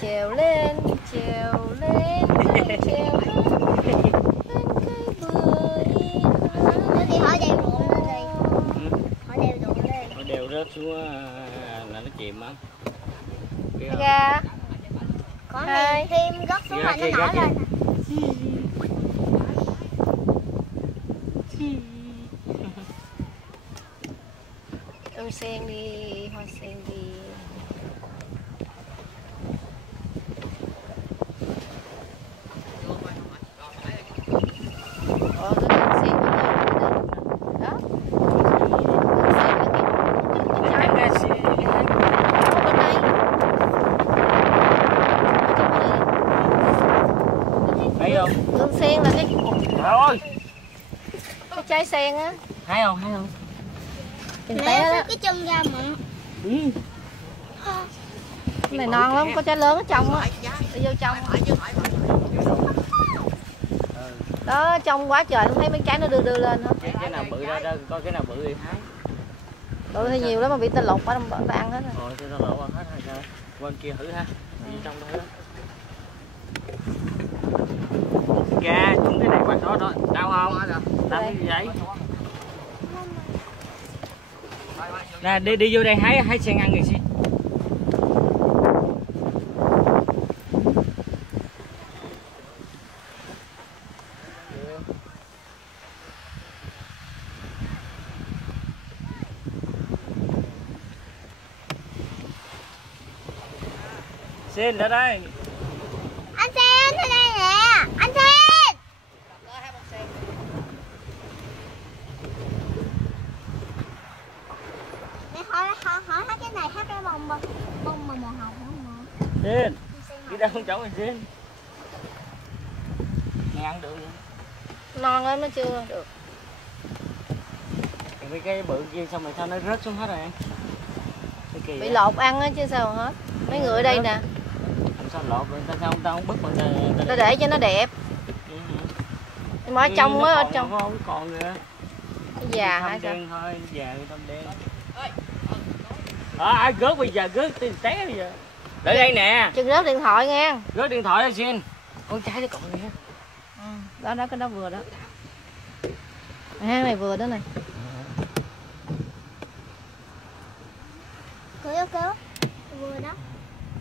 trèo lên trèo lên trèo lên cây bưởi. Thì họ đều ruộng lên đi. Họ đều ruộng lên. Họ đều rớt xuống là nó chìm á. Ra. Có này thêm rớt xuống là nó nổi lên. Sen đi, hoa sen đi. Cái đường sen đó. Thấy không? Đường sen là cái Rồi. cái trái sen á. Thấy không? Thấy không? Mẹ cái chân ra mà. Cái này non lắm, có trái lớn ở trong á. Đi vô trong. Đó, trong quá trời không thấy mấy trái nó đưa lên hết. Cái nào bự ra đó, coi cái nào bự thì hái. Bự thì nhiều lắm mà bị ta lột qua ta ăn hết rồi. Rồi ta lột hết rồi sao? Bên kia thử ha. Đi trong đó. Kìa, chúng cái này quạt đó thôi. Đau không? Đau cái gì vậy? Nè, đi vô đây hái sen ăn người xin. Xin ra đây. Anh Sen ở đây nè. Anh Sen. Mẹ hỏi cái này hát cái bông mà màu hồng không mà. Xin. Đi đâu không chỗ mình xin. Mày ăn được vậy? Non lắm nó chưa được. Mấy cái bự kia xong rồi sao nó rớt xuống hết rồi em? Bị lột ăn á chứ sao hết. Mấy người ở đây nè. Sao lột rồi sao không bứt mà ta để cho nó đẹp. Nhưng mà ở trong á, ở trong không còn nữa. Cái già hả sao? Thôi, già tôm đen. Ai rớt bây giờ rớt tiền té bây giờ. Để đây nè. Chừng rớt điện thoại nha. Rớt điện thoại đó xin. Con trai nó còn nè. Đó đó cái đó vừa đó. Hang này vừa đó này. Cứu vừa đó.